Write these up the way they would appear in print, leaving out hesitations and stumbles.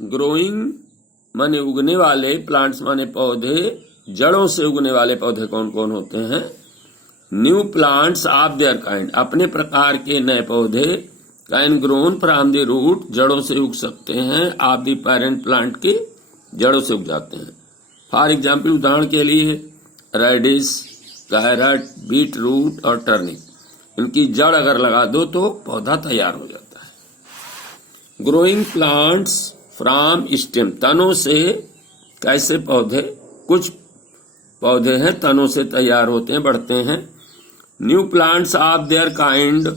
Growing माने उगने वाले, प्लांट्स माने पौधे, जड़ों से उगने वाले पौधे कौन कौन होते हैं? New plants of their kind, अपने प्रकार के नए पौधे, can grown from the root, जड़ों से उग सकते हैं, ऑफ द पेरेंट प्लांट के, जड़ों से उग जाते हैं। फॉर एग्जाम्पल, उदाहरण के लिए रेडिश, कैरेट, बीट रूट और टर्निप, इनकी जड़ अगर लगा दो तो पौधा तैयार हो जाता है। ग्रोइंग प्लांट्स फ्रॉम स्टेम, तनों से कैसे पौधे, कुछ पौधे हैं तनों से तैयार होते हैं, बढ़ते हैं। New plants of their kind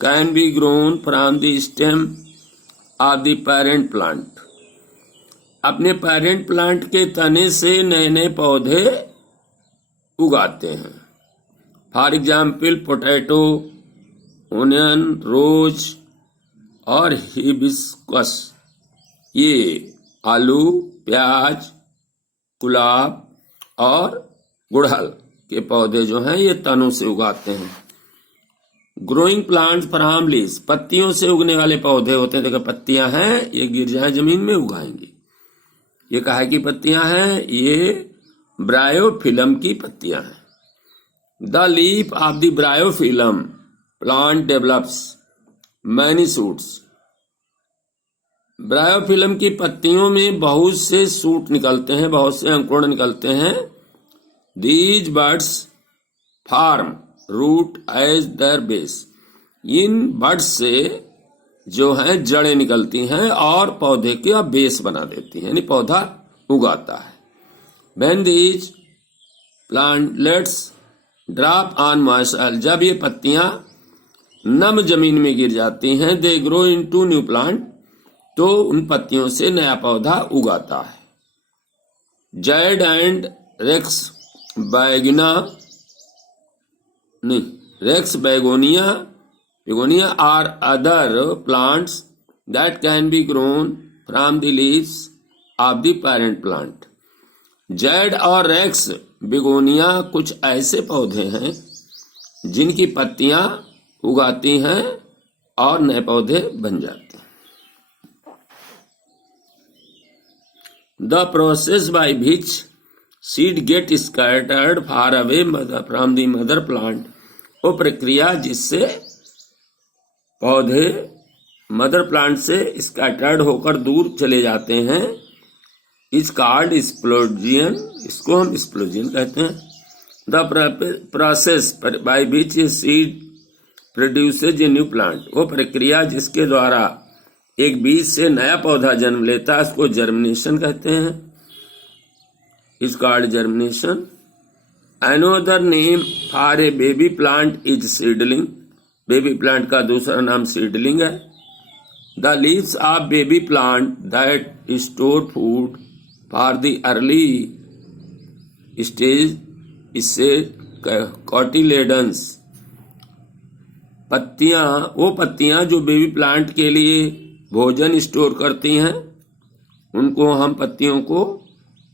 can be grown from the stem of the parent plant, अपने पेरेंट प्लांट के तने से नए नए पौधे उगाते हैं। फॉर एग्जाम्पल, पोटैटो, ओनियन, रोज और हिबिस्कस, ये आलू, प्याज, गुलाब और गुड़हल के पौधे जो हैं ये तनों से उगाते हैं। ग्रोइंग प्लांट्स फ्रॉम लीव्स, पत्तियों से उगने वाले पौधे होते हैं। देखो पत्तियां हैं, ये गिर जाए जमीन में उगाएंगे। ये काहे की पत्तियां हैं? ये ब्रायोफिलम की पत्तियां हैं। The leaf of the bryophyllum plant develops many suits, bryophyllum की पत्तियों में बहुत से सूट निकलते हैं, बहुत से अंकुरण निकलते हैं। These buds form root as their base, इन बर्ड्स से जो है जड़ें निकलती हैं और पौधे का बेस बना देती हैं, यानी पौधा उगाता है। When these plantlets drop on moisture, जब ये पत्तियां नम जमीन में गिर जाती हैं, they grow into new plant, तो उन पत्तियों से नया पौधा उगाता है। जायड एंड रेक्स बैगना नहीं rex begonia are other plants that can be grown from the leaves of the parent plant. Jade और रेक्स बेगोनिया कुछ ऐसे पौधे हैं जिनकी पत्तियां उगाती हैं और नए पौधे बन जाते हैं। The process by which seed get scattered far away from the mother plant, वो प्रक्रिया जिससे पौधे मदर प्लांट से स्कैटर्ड होकर दूर चले जाते हैं, इज कॉल्ड स्प्लोजियन, इसको हम स्प्लोजियन कहते हैं। The process by which seed produces a new plant, वो प्रक्रिया जिसके द्वारा एक बीज से नया पौधा जन्म लेता है, उसको जर्मिनेशन कहते हैं, is called germination. Another name for a baby plant is seedling, baby plant का दूसरा नाम सीडलिंग है। The leaves of baby plant that store food for the early stage, इससे कॉटिलेडन्स, पत्तियां, वो पत्तियां जो बेबी प्लांट के लिए भोजन स्टोर करती हैं, उनको हम पत्तियों को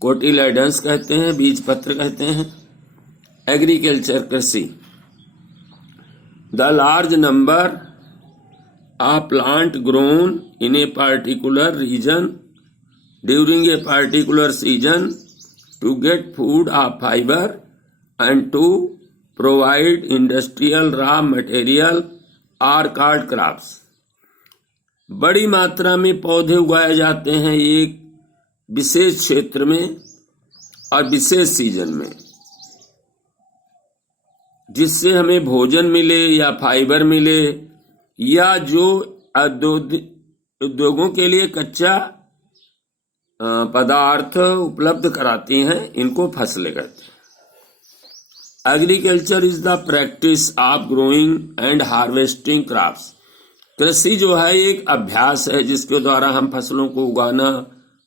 कोटिलेडन्स कहते हैं, बीज पत्र कहते हैं। एग्रीकल्चर, कृषि। The large number of plant grown in a particular region during a particular season to get food of fibre and to provide industrial raw material are called crops. बड़ी मात्रा में पौधे उगाए जाते हैं एक विशेष क्षेत्र में और विशेष सीजन में, जिससे हमें भोजन मिले या फाइबर मिले, या जो उद्योगों के लिए कच्चा पदार्थ उपलब्ध कराती हैं, इनको फसलें कहते हैं। Agriculture is the practice of growing and harvesting crops, कृषि जो है एक अभ्यास है जिसके द्वारा हम फसलों को उगाना,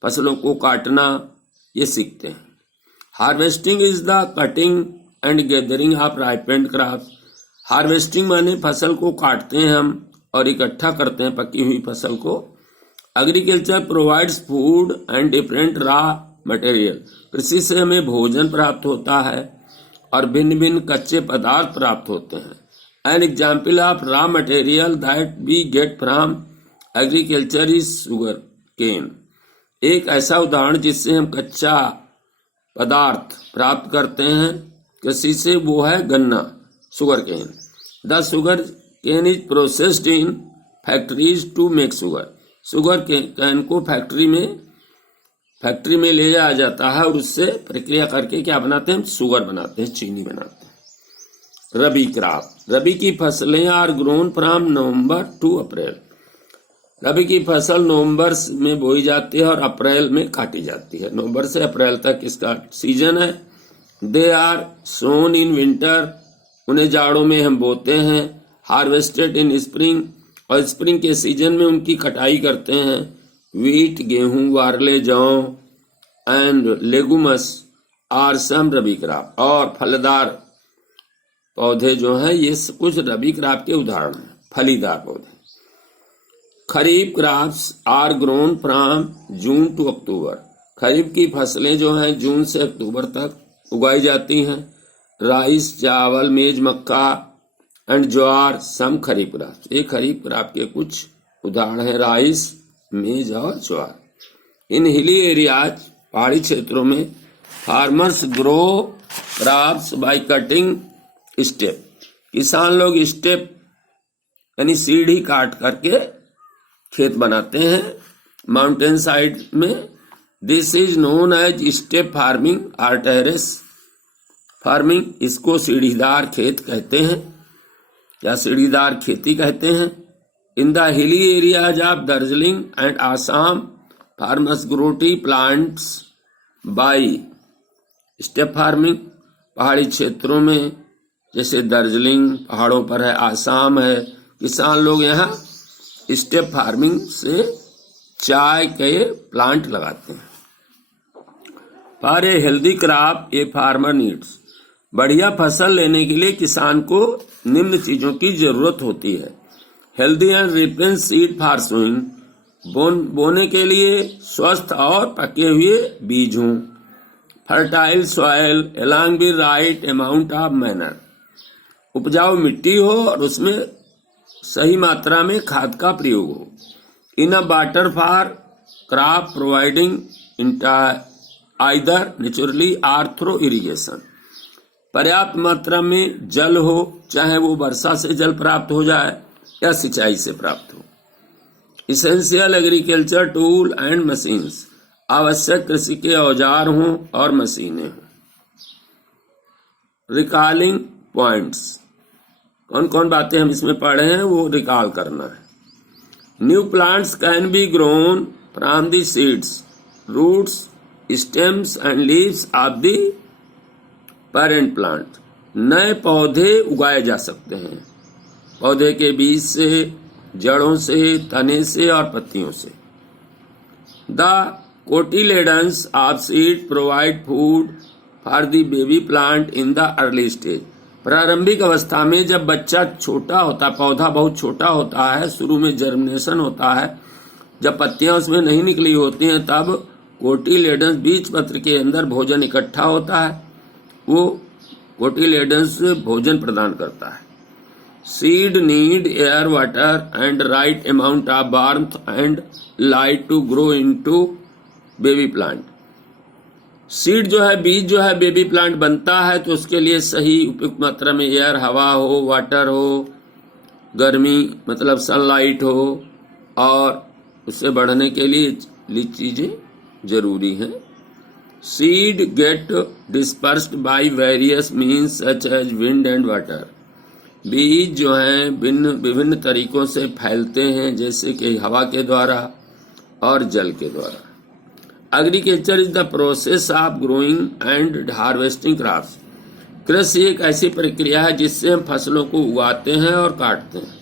फसलों को काटना ये सीखते हैं। Harvesting is the cutting and gathering of ripened crops, harvesting माने फसल को काटते हैं हम और इकट्ठा करते हैं पकी हुई फसल को। Agriculture provides food and different raw material, कृषि से हमें भोजन प्राप्त होता है और भिन्न भिन्न कच्चे पदार्थ प्राप्त होते हैं। An example of raw material that we get from agriculture is sugar cane. एक ऐसा उदाहरण जिससे हम कच्चा पदार्थ प्राप्त करते हैं कृषि से, वो है गन्ना, sugar cane. The sugar cane is processed in factories to make sugar. Sugar cane को फैक्ट्री में ले जाया जाता है और उससे प्रक्रिया करके क्या बनाते हैं, शुगर बनाते हैं, चीनी बनाते हैं। रबी क्रॉप, रबी की फसलें are grown from November to April. Rabi की फसल नवंबर में बोई जाती है और अप्रैल में काटी जाती है। नवंबर से अप्रैल तक इसका सीजन है। They are Son in winter, उन्हें जाड़ों में हम बोते हैं। हार्वेस्टेड इन स्प्रिंग, और स्प्रिंग के सीजन में उनकी कटाई करते हैं। वीट, गेहूं, बार्ले, जौ and legumes are some rabi crop, और फलदार पौधे जो हैं ये कुछ रबी क्रॉप के उदाहरण हैं, फलीदार पौधे। Kharif crops are grown from June to October. Kharif की फसलें जो हैं जून से अक्टूबर तक उगाई जाती हैं। राइस, चावल, मेज, मक्का and jowar some kharif crops. ये खरीफ क्रॉप के कुछ उदाहरण हैं, राइस, मेज और ज्वार। इन हिली एरियाज, पहाड़ी क्षेत्रों में farmers grow crops by cutting step. किसान लोग स्टेप यानी सीढ़ी काट करके खेत बनाते हैं। माउंटेन साइड में this is known as step farming और टेरेस फार्मिंग। इसको सीढ़ीदार खेत कहते हैं या सीढ़ीदार खेती कहते हैं। In the hilly areas of Darjeeling and Assam farmers grow T plants by step farming. पहाड़ी क्षेत्रों में जैसे दार्जिलिंग पहाड़ों पर है, आसाम है, किसान लोग यहाँ स्टेप फार्मिंग से चाय के प्लांट लगाते हैं। For a healthy crop a farmer needs, बढ़िया फसल लेने के लिए किसान को निम्न चीजों की जरूरत होती है। Healthy and ripens seed for sowing, बोने के लिए स्वस्थ और पके हुए बीज हों। Fertile soil along with right amount of manure, उपजाऊ मिट्टी हो और उसमें सही मात्रा में खाद का प्रयोग हो। Enough water for crop providing either naturally or through irrigation, पर्याप्त मात्रा में जल हो, चाहे वो वर्षा से जल प्राप्त हो जाए या सिंचाई से प्राप्त हो। Essential agriculture tool and machines, आवश्यक कृषि के औजार हों और मशीनें हों। रिकॉलिंग पॉइंट्स, कौन कौन बातें हम इसमें पढ़े हैं वो रिकॉल करना है। New plants can be grown from the seeds, roots, stems and leaves of the parent plant. नए पौधे उगाए जा सकते हैं पौधे के बीज से, जड़ों से, तने से और पत्तियों से। The cotyledons of seed provide food for the baby plant in the early stage. प्रारंभिक अवस्था में जब बच्चा छोटा होता, पौधा बहुत छोटा होता है, शुरू में जर्मिनेशन होता है, जब पत्तियां उसमें नहीं निकली होती हैं, तब कोटिलेडन्स बीज पत्र के अंदर भोजन इकट्ठा होता है, वो कोटिलेडन्स भोजन प्रदान करता है। Seed need air, water and right amount of warmth and light to grow into baby plant. Seed जो है, बीज जो है, बेबी प्लांट बनता है तो उसके लिए सही उपयुक्त मात्रा में एयर, हवा हो, वाटर हो, गर्मी मतलब सनलाइट हो, और उससे बढ़ने के लिए चीजें जरूरी हैं। Seed get dispersed by various means such as wind and water. बीज जो हैं विभिन्न तरीकों से फैलते हैं, जैसे कि हवा के द्वारा और जल के द्वारा। Agriculture is the process of growing and harvesting crops. कृषि एक ऐसी प्रक्रिया है जिससे हम फसलों को उगाते हैं और काटते हैं।